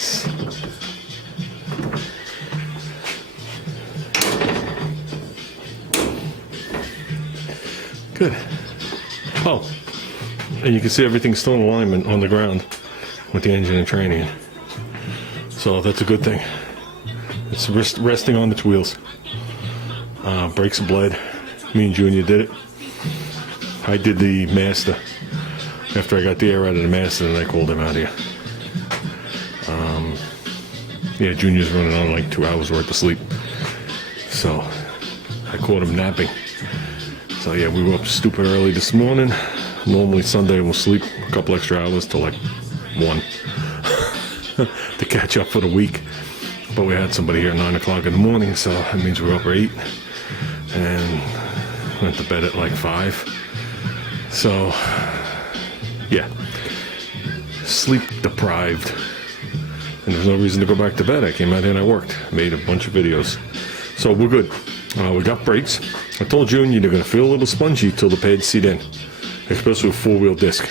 Nice. Good. Oh, and you can see everything's still in alignment on the ground with the engine and training. So that's a good thing. It's resting on its wheels. Brakes bled. Me and Junior did it. I did the master. After I got the air out of the master, then I called him out here. Yeah, Junior's running on like 2 hours worth of sleep. So I caught him napping. So yeah, we were up stupid early this morning. Normally Sunday we'll sleep a couple extra hours till like 1 to catch up for the week. But we had somebody here at 9 o'clock in the morning, so that means we were up at 8 and went to bed at like 5. So yeah, sleep deprived. And there's no reason to go back to bed. I came out here and I worked, made a bunch of videos. So we're good. We got brakes. I told Junior they're going to feel a little spongy till the pads seat in, especially with 4-wheel disc.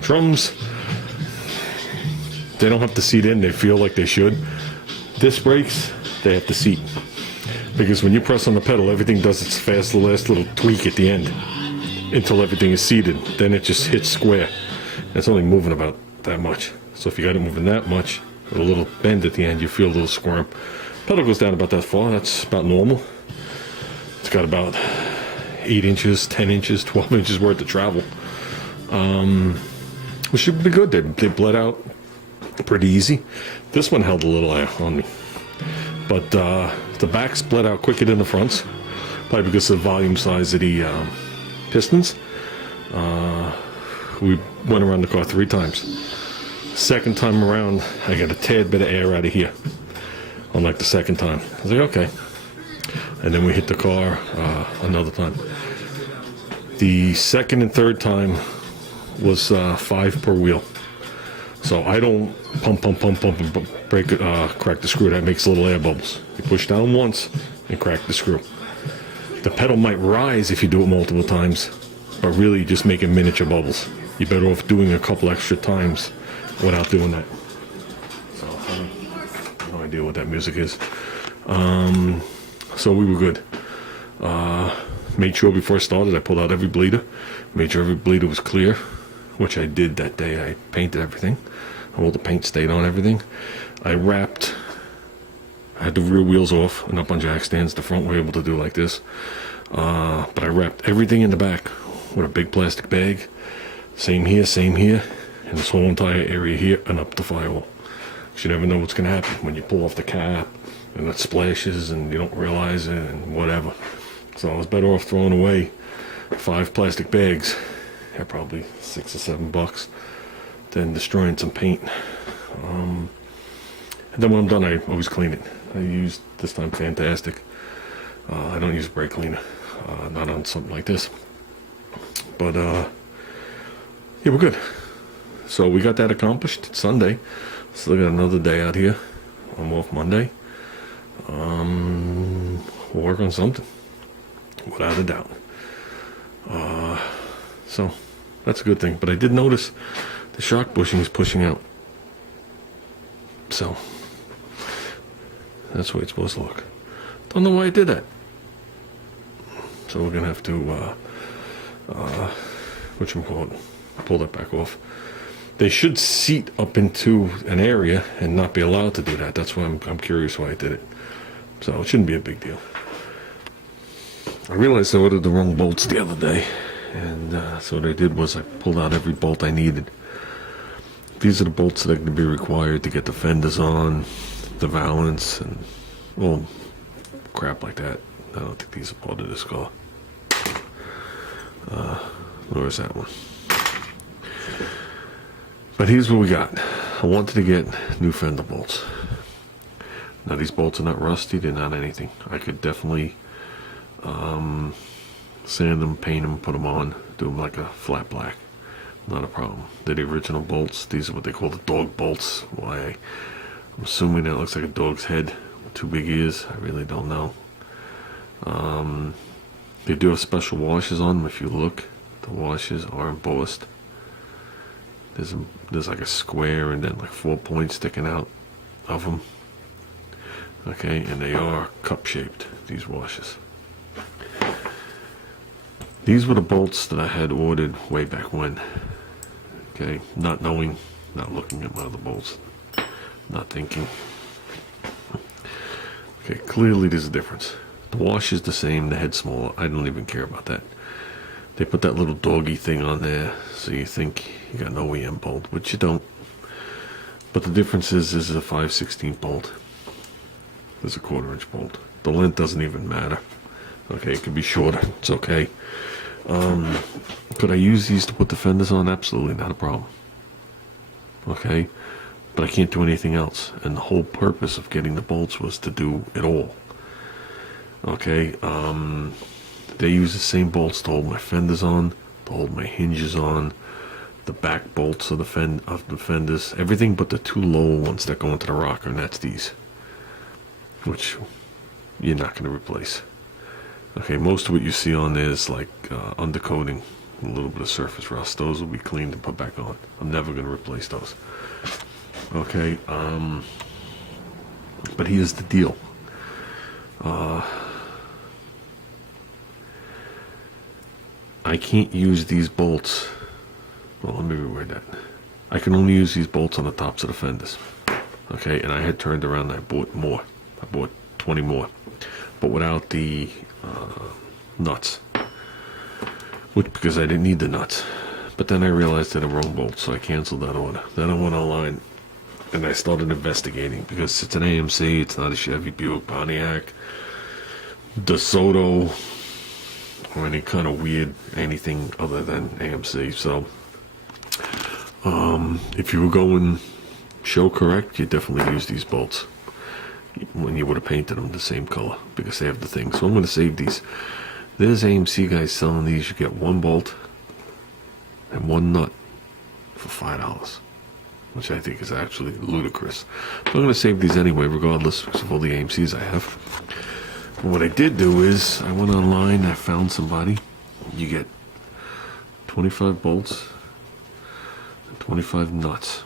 Drums, they don't have to seat in. They feel like they should. Disc brakes, they have to seat. Because when you press on the pedal, everything does its fast last little tweak at the end until everything is seated. Then it just hits square. And it's only moving about that much. So if you got it moving that much, with a little bend at the end, you feel a little squirm. Pedal goes down about that far. That's about normal. It's got about 8 inches, 10 inches, 12 inches worth of travel. Which should be good. They bled out pretty easy. This one held a little air on me. But the backs bled out quicker than the fronts. Probably because of the volume size of the pistons. We went around the car 3 times. Second time around, I got a tad bit of air out of here. Unlike the second time. I was like, okay. And then we hit the car another time. The second and third time was 5 per wheel. So I don't pump, and break it, crack the screw. That makes little air bubbles. You push down once and crack the screw. The pedal might rise if you do it multiple times, but really you just make miniature bubbles. You're better off doing a couple extra times without doing that. So I have no idea what that music is. So we were good. Made sure before I started I pulled out every bleeder. Made sure every bleeder was clear, which I did that day. I painted everything. All the paint stayed on everything. I had the rear wheels off and up on jack stands. The front we were able to do like this. But I wrapped everything in the back with a big plastic bag. Same here, and this whole entire area here and up the firewall. You never know what's going to happen when you pull off the cap and it splashes and you don't realize it and whatever. So I was better off throwing away 5 plastic bags at probably $6 or $7 than destroying some paint. And then when I'm done, I always clean it. I used this time Fantastic. I don't use brake cleaner, not on something like this. But yeah, we're good. So we got that accomplished. It's Sunday. Still got another day out here. I'm off Monday. We'll work on something, without a doubt. So that's a good thing. But I did notice the shock bushing is pushing out. So that's the way it's supposed to look. Don't know why I did that. So we're gonna have to pull that back off. They should seat up into an area and not be allowed to do that. That's why I'm curious why I did it. So it shouldn't be a big deal. I realized I ordered the wrong bolts the other day, and so what I did was I pulled out every bolt I needed. These are the bolts that are going to be required to get the fenders on, the valance, and well, crap like that. I don't think these are part of this car. Where is that one? But here's what we got. I wanted to get new fender bolts. Now these bolts are not rusty, they're not anything. I could definitely sand them, paint them, put them on, do them like a flat black. Not a problem. They're the original bolts. These are what they call the dog bolts. Why? I'm assuming that looks like a dog's head with 2 big ears. I really don't know. They do have special washers on them. If you look, the washers are embossed. There's like a square and then like 4 points sticking out. of them. Okay, and they are cup shaped, these washers. These were the bolts that I had ordered way back when. Okay, not knowing, not looking at my other bolts, not thinking. Okay, clearly there's a difference. The wash is the same, the head's smaller. I don't even care about that. They put that little doggy thing on there, so you think you got an OEM bolt, which you don't. But the difference is, this is a 5/16 bolt. There's a 1/4 inch bolt. The length doesn't even matter. Okay, it could be shorter. It's okay. Could I use these to put the fenders on? Absolutely, not a problem. Okay, but I can't do anything else. And the whole purpose of getting the bolts was to do it all. Okay, they use the same bolts to hold my fenders on, to hold my hinges on, the back bolts of the fenders, everything but the 2 lower ones that go into the rocker, and that's these, which you're not going to replace. Okay, most of what you see on there is like undercoating, a little bit of surface rust. Those will be cleaned and put back on. I'm never going to replace those. Okay, but here's the deal. I can't use these bolts. Well, let me reword that. I can only use these bolts on the tops of the fenders. Okay, and I had turned around and I bought more. I bought 20 more, but without the nuts, which, because I didn't need the nuts. But then I realized they're the wrong bolts, so I canceled that order. Then I went online and I started investigating, because it's an AMC, it's not a Chevy, Buick, Pontiac, DeSoto, or any kind of weird anything other than AMC. So if you were going show correct, you definitely use these bolts when you would have painted them the same color, because they have the thing. So I'm going to save these. There's AMC guys selling these. You get 1 bolt and 1 nut for $5, which I think is actually ludicrous. But I'm going to save these anyway, regardless of all the AMCs I have. But what I did do is I went online, I found somebody. You get 25 bolts and 25 nuts.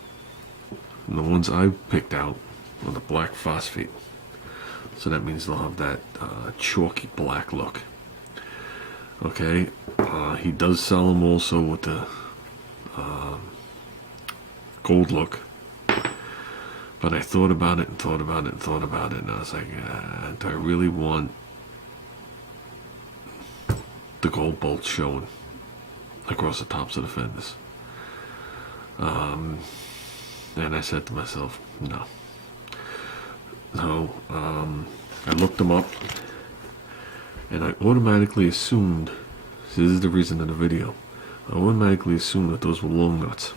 And the ones I picked out are the black phosphate. So that means they'll have that chalky black look. Okay, he does sell them also with the gold look. But I thought about it and thought about it and thought about it, and I was like, do I really want the gold bolts showing across the tops of the fenders? And I said to myself, no. So I looked them up, and I automatically assumed, this is the reason of the video, I automatically assumed that those were long nuts,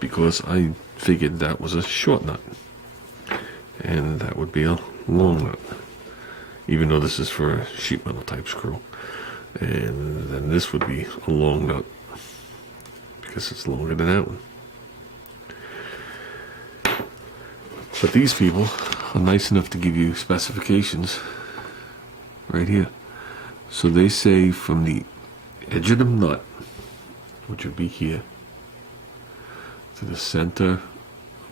because I figured that was a short nut, and that would be a long nut, even though this is for a sheet metal type screw. And then this would be a long nut, because it's longer than that one. But these people are nice enough to give you specifications right here. So they say from the edge of the nut, which would be here, to the center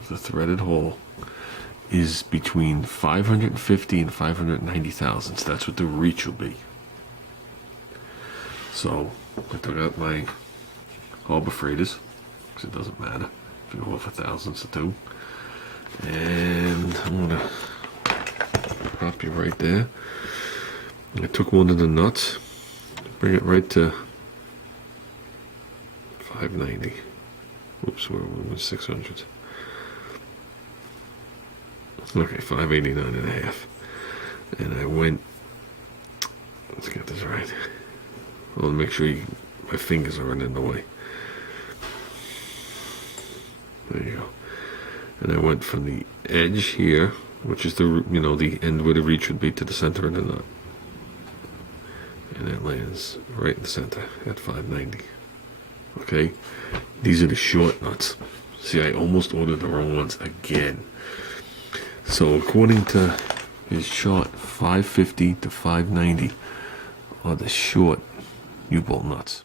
of the threaded hole is between 550 and 590 thousandths. That's what the reach will be. So I took out my Harbor Freighters, because it doesn't matter if you go off a thousandths or 2. And I'm gonna pop you right there. I took one of the nuts, bring it right to 590. Oops, we're 600. Okay, 589 and a half. And I went, let's get this right. I want to make sure my fingers aren't in the way. There you go. And I went from the edge here, which is the, the end where the reach would be, to the center of the nut. And it lands right in the center at 590. Okay? These are the short nuts. See, I almost ordered the wrong ones again. So according to his chart, 550 to 590 are the short U-bolt nuts.